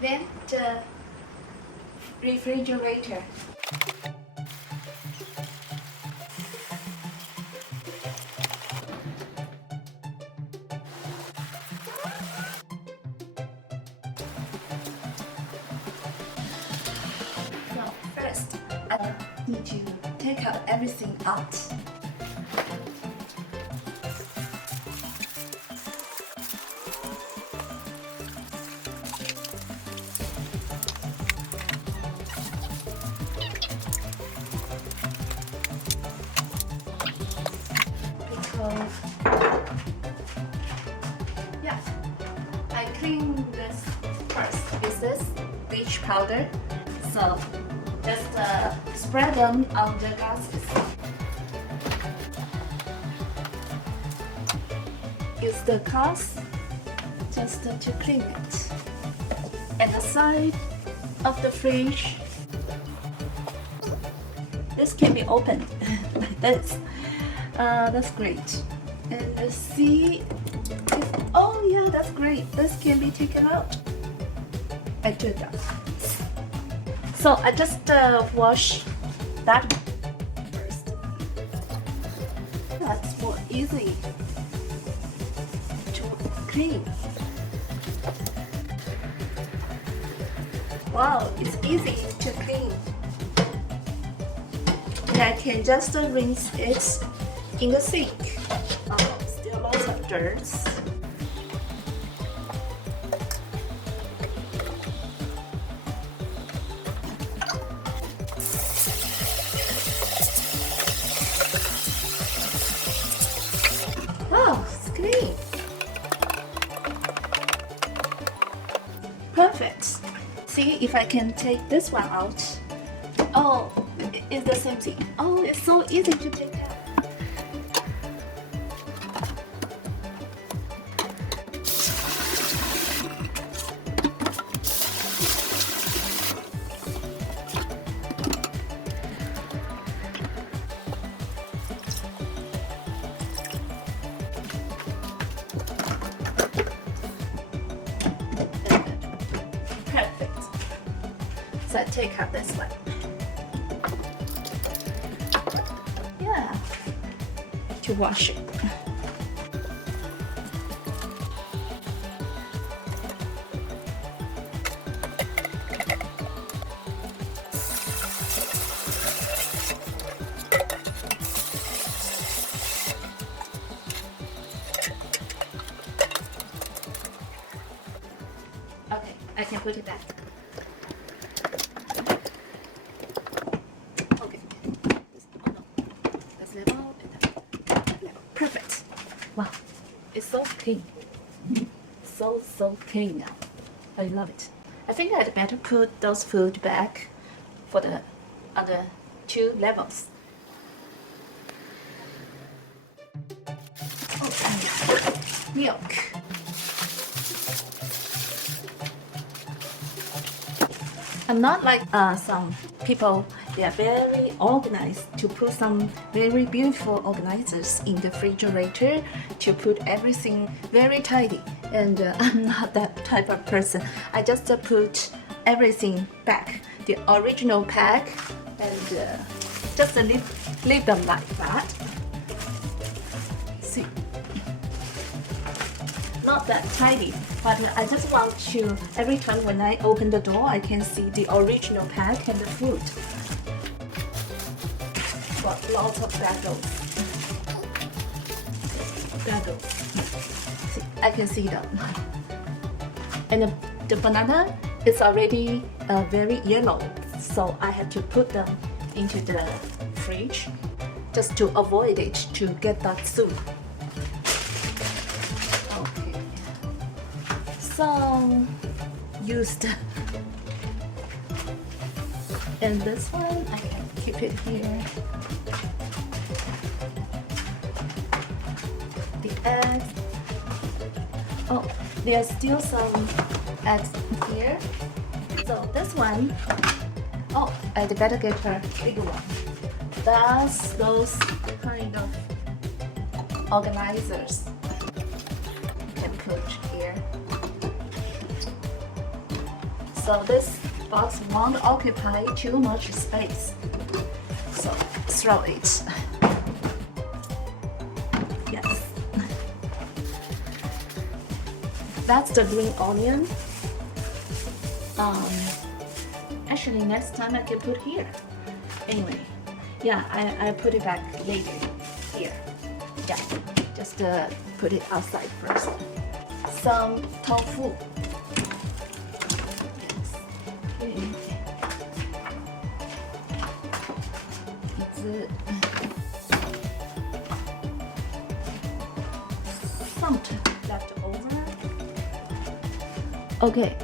Then the refrigerator. So first, I need to take out everything out. Because yeah, I clean this first. Is this bleach powder? So just spread them on the glasses. Use the cloth just to clean it. At the side of the fridge, this can be opened like this. That's great. And see if, oh yeah, that's great. This can be taken out. I do that. So I just wash that first. That's more easy to clean. Wow, it's easy to clean. And I can just rinse it in the sink. Still lots of dirt. Wow, it's clean. Perfect. See if I can take this one out. Oh, it's the same thing. Oh, it's so easy to take out. Perfect. So I take out this one. Yeah, to wash it. Okay, I can put it back. Okay, that's level and that level. Perfect. Wow, it's so clean. So clean now. I love it. I think I'd better put those food back for the other two levels. Oh, and milk. I'm not like some people. They are very organized to put some very beautiful organizers in the refrigerator to put everything very tidy. And I'm not that type of person. I just put everything back, the original pack, and just leave them like that. See, not that tidy, but I just want to, every time when I open the door, I can see the original pack and the food. Got lots of bagels. See, I can see them. And the banana is already very yellow, so I have to put them into the fridge just to avoid it to get that soup. Okay. So used. And this one I can keep it here. The eggs. Oh, there's still some eggs here. So this one, oh, I'd better get a bigger one. That's those kind of organizers you can put here. So this box won't occupy too much space. So throw it. Yes. That's the green onion. Actually, next time I can put here. Anyway, yeah, I put it back later here. Yeah, just put it outside first. Some tofu. Yes. Okay. It's some left over. Okay,